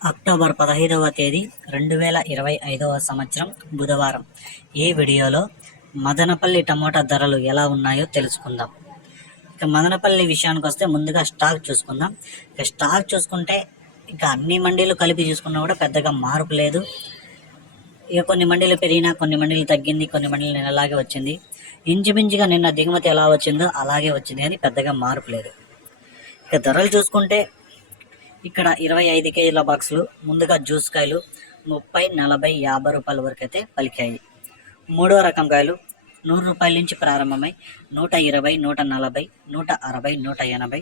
October 15వ తేదీ 2025వ సంవత్సరం బుధవారం. ఈ వీడియోలో మదనపల్లి టమోటా ధరలు ఎలా ఉన్నాయో తెలుసుకుందాం. ఇక మదనపల్లి విషయానికి వస్తే ముందుగా స్టాక్ చూసుకుందాం. ఇక స్టాక్ చూసుకుంటే ఇక అన్ని మండీలు కలిపి చూసుకున్నా కూడా పెద్దగా మార్పు లేదు. ఇక కొన్ని మండీలు పెరిగినా, కొన్ని మండీలు తగ్గింది, కొన్ని మండీలు అలాగే వచ్చింది. ఇంచుమించుగా నిన్న దిగుమతి ఎలా వచ్చిందో అలాగే వచ్చింది, కానీ పెద్దగా మార్పు లేదు. ఇక ధరలు చూసుకుంటే ఇక్కడ 25 కేజీల బాక్సులు, ముందుగా జ్యూస్ కాయలు 30, 40, 50 రూపాయల వరకు అయితే పలికాయి. మూడో రకం కాయలు 100 రూపాయల నుంచి ప్రారంభమై 120, 140, 160, 180,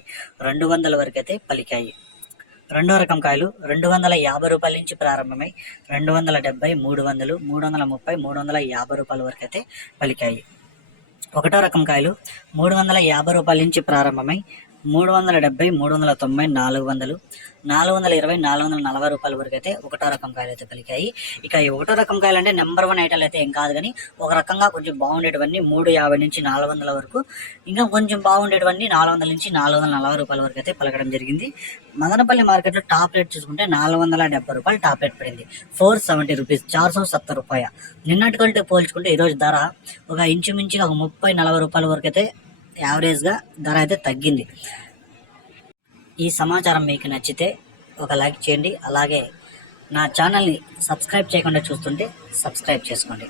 200 వరకు అయితే పలికాయి. రెండో రకం కాయలు 250 రూపాయల నుంచి ప్రారంభమై 270, 300, 330, 350 రూపాయల వరకు అయితే పలికాయి. ఒకటో రకం కాయలు 350 రూపాయల నుంచి ప్రారంభమై 370, 390, 400, 420, 440 రూపాయల వరకు అయితే ఒకటో రకం కాయలు అయితే పలికాయి. ఇక ఈ ఒకటో రకం కాయలు అంటే నెంబర్ 1 ఐటల్ అయితే ఏం కాదు, కానీ ఒక రకంగా కొంచెం బాగుండేటివన్నీ 350 నుంచి 400 వరకు, ఇంకా కొంచెం బాగుండేటివన్నీ 400 నుంచి 440 రూపాయల వరకు అయితే పలకడం జరిగింది. మదనపల్లి మార్కెట్లో టాప్ రేట్ చూసుకుంటే 470 రూపాయలు టాప్ రేట్ పడింది. 470 రూపీస్, 470 రూపాయ. నిన్నటి కంటే పోల్చుకుంటే ఈరోజు ధర ఒక ఇంచుమించుగా ఒక 30-40 రూపాయల వరకు అయితే యావరేజ్గా ధర అయితే తగ్గింది. ఈ సమాచారం మీకు నచ్చితే ఒక లైక్ చేయండి. అలాగే నా ఛానల్ని సబ్స్క్రైబ్ చేయకుండా చూస్తుంటే సబ్స్క్రైబ్ చేసుకోండి.